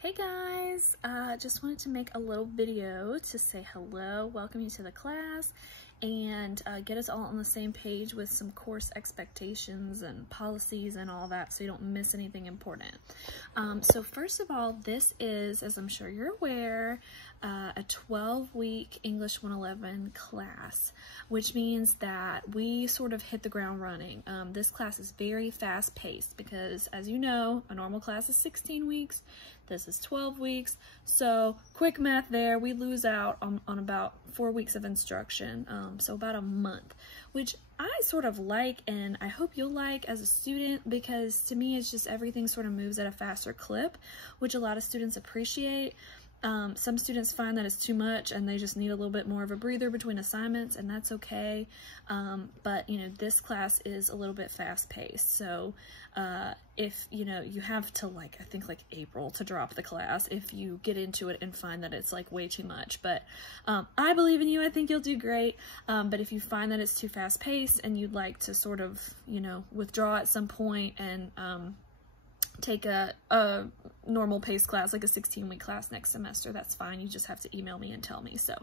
Hey guys, just wanted to make a little video to say hello, welcome you to the class, and get us all on the same page with some course expectations and policies and all that so you don't miss anything important. So first of all, this is, as I'm sure you're aware, a 12-week English 111 class, which means that we sort of hit the ground running. This class is very fast-paced because, as you know, a normal class is 16 weeks. This is 12 weeks, so quick math there, we lose out on about 4 weeks of instruction, so about a month, which I sort of like and I hope you'll like as a student, because to me it's just everything sort of moves at a faster clip, which a lot of students appreciate. Some students find that it's too much and they just need a little bit more of a breather between assignments, and that's okay. But you know, this class is a little bit fast paced. So if you know, you have to I think April to drop the class if you get into it and find that it's way too much. But I believe in you. I think you'll do great. But if you find that it's too fast paced and you'd like to sort of, you know, withdraw at some point and take a normal pace class, like a 16-week class next semester, that's fine. You just have to email me and tell me. So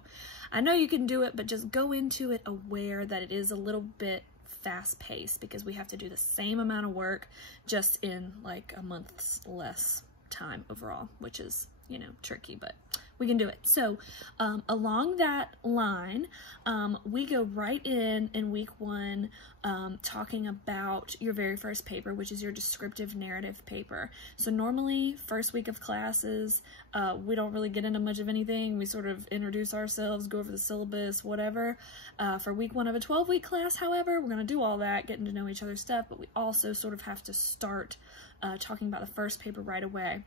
I know you can do it, but just go into it aware that it is a little bit fast-paced because we have to do the same amount of work just in a month's less time overall, which is, you know, tricky, but we can do it. So along that line, we go right in week one, talking about your very first paper, which is your descriptive narrative paper. So normally, first week of classes, we don't really get into much of anything. We sort of introduce ourselves, go over the syllabus, whatever. For week one of a 12-week class, however, we're going to do all that, getting to know each other's stuff, but we also sort of have to start talking about the first paper right away.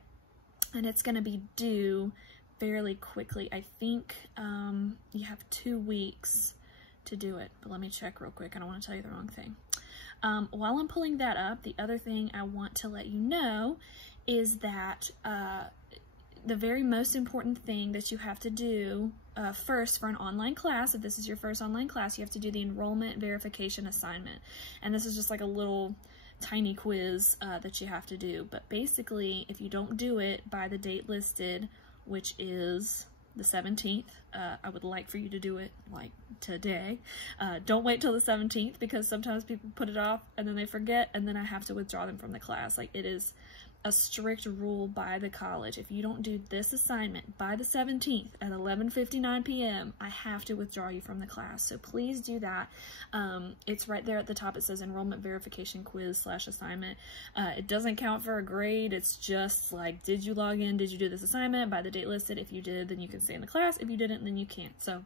And it's going to be due fairly quickly. I think you have 2 weeks to do it, but let me check real quick. I don't want to tell you the wrong thing. While I'm pulling that up, the other thing I want to let you know is that the very most important thing that you have to do first for an online class, if this is your first online class, you have to do the enrollment verification assignment. And this is just like a little tiny quiz that you have to do. But basically, if you don't do it by the date listed, which is the 17th, I would like for you to do it today. Don't wait till the 17th, because sometimes people put it off and then they forget, and then I have to withdraw them from the class. It is a strict rule by the college. If you don't do this assignment by the 17th at 11:59 p.m., I have to withdraw you from the class. So please do that. It's right there at the top. It says enrollment verification quiz / assignment. It doesn't count for a grade. It's just did you log in? Did you do this assignment by the date listed? If you did, then you can stay in the class. If you didn't, then you can't. So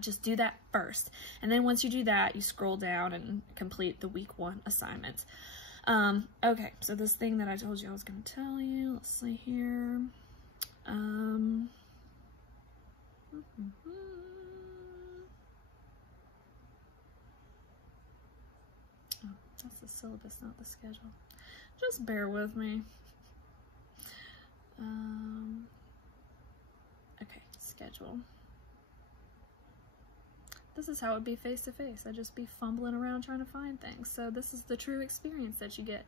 just do that first. And then once you do that, you scroll down and complete the week 1 assignments. Okay, so this thing that I told you I was going to tell you, let's see here. Oh, that's the syllabus, not the schedule. Just bear with me. Okay, schedule. This is how it would be face-to-face. I'd just be fumbling around trying to find things. So this is the true experience that you get.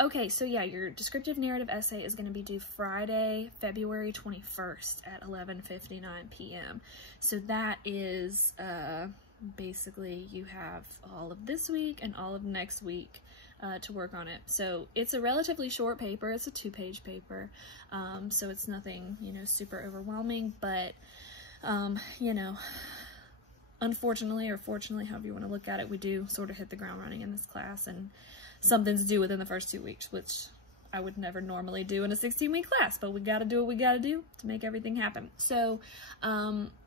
Okay, so yeah, your descriptive narrative essay is going to be due Friday, February 21st at 11:59 p.m. So that is basically you have all of this week and all of next week to work on it. So it's a relatively short paper. It's a 2-page paper. So it's nothing, you know, super overwhelming, but you know, unfortunately, or fortunately, however you want to look at it, we do sort of hit the ground running in this class, and something's due within the first 2 weeks, which I would never normally do in a 16-week class, but we got to do what we got to do to make everything happen. So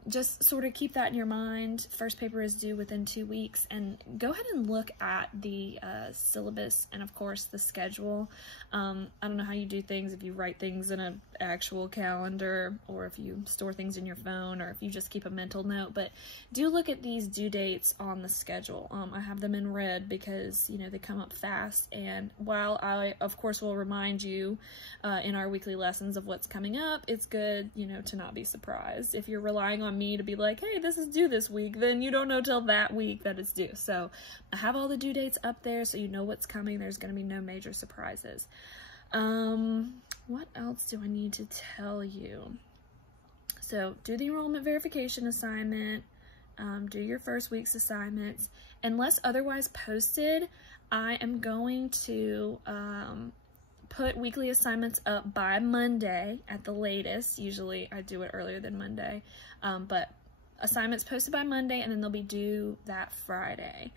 just sort of keep that in your mind. First paper is due within 2 weeks, and go ahead and look at the syllabus and, of course, the schedule. I don't know how you do things, if you write things in an actual calendar, or if you store things in your phone, or if you just keep a mental note, but do look at these due dates on the schedule. I have them in red because, you know, they come up fast, and while I, of course, will remind you in our weekly lessons of what's coming up, it's good, you know, to not be surprised. If you're relying on me to be like, hey, this is due this week, then you don't know till that week that it's due. So I have all the due dates up there so you know what's coming. There's going to be no major surprises. what else do I need to tell you? So do the enrollment verification assignment, do your first week's assignments. Unless otherwise posted, I am going to put weekly assignments up by Monday at the latest. Usually I do it earlier than Monday, but assignments posted by Monday, and then they'll be due that Friday,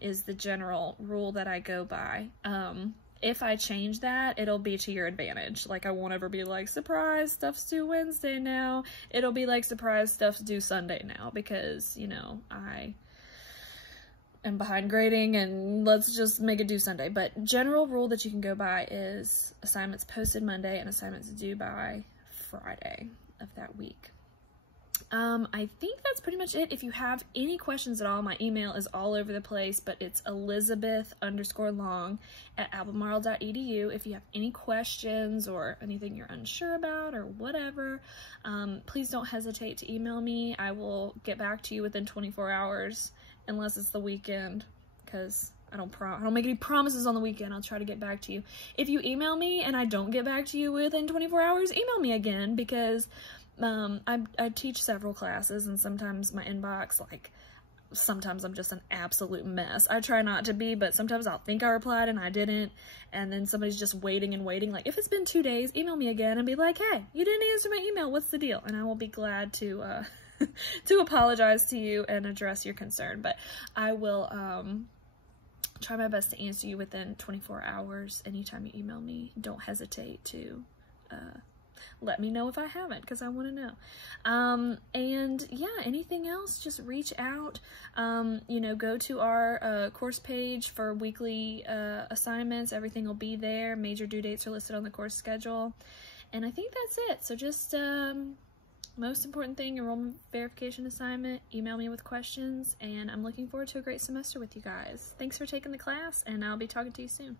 is the general rule that I go by. If I change that, it'll be to your advantage. Like, I won't ever be like, surprise, stuff's due Wednesday now. It'll be like, surprise, stuff's due Sunday now, because, you know, I am behind grading, and let's just make it due Sunday. But general rule that you can go by is assignments posted Monday and assignments due by Friday of that week. I think that's pretty much it. If you have any questions at all, my email is all over the place, but it's elizabeth_long@albemarle.edu. If you have any questions or anything you're unsure about or whatever, please don't hesitate to email me. I will get back to you within 24 hours, unless it's the weekend, because I don't make any promises on the weekend. I'll try to get back to you. If you email me and I don't get back to you within 24 hours, email me again, because I teach several classes, and sometimes my inbox, like, sometimes I'm just an absolute mess. I try not to be, but sometimes I'll think I replied and I didn't, and then somebody's just waiting and waiting. Like, if it's been 2 days, email me again and be like, hey, you didn't answer my email, what's the deal? And I will be glad to, to apologize to you and address your concern. But I will, try my best to answer you within 24 hours. Anytime you email me, don't hesitate to, let me know if I haven't, because I want to know. And yeah, anything else, just reach out. You know, go to our course page for weekly assignments. Everything will be there. Major due dates are listed on the course schedule. And I think that's it. So just most important thing, enrollment verification assignment. Email me with questions, and I'm looking forward to a great semester with you guys. Thanks for taking the class, and I'll be talking to you soon.